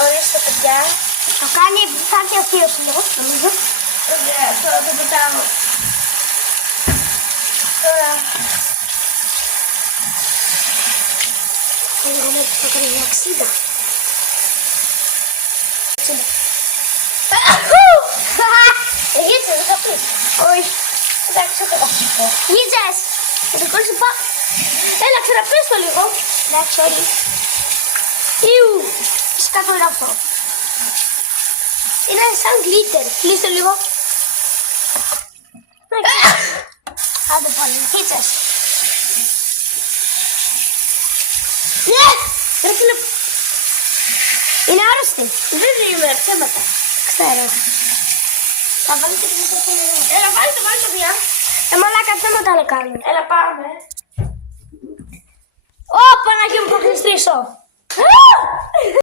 Ορίστε, παιδιά. Το κάνει, θα έρθει ο θείος λίγο, νομίζω. Ναι, τώρα το πετάω. Τώρα. Εγώ μέχρι το κάνει 60. 60. Γίτσε, δεν θα πεις. Όχι. Εντάξει, δεν θα σου πω. Γίτσες. Το δικό σου πά. Έλα, ξαναπες το λίγο. Εντάξει, όλοι. Ιου. Φυσικά το είναι αυτό. Είναι σαν γκλίτερ. Κλείστε λίγο. Άντε πάλι. Γίτσες. Ρε φίλε, Είναι άρρωστη. δεν είμαι ψέματα. Ξέρω. Θα βάλετε και μέσα στην εδώ. Έλα, βάλτε το πια. Μαλάκα ψέματα να κάνουν. Έλα, πάμε. Ω, Παναγία μου, θα κλειστήσω.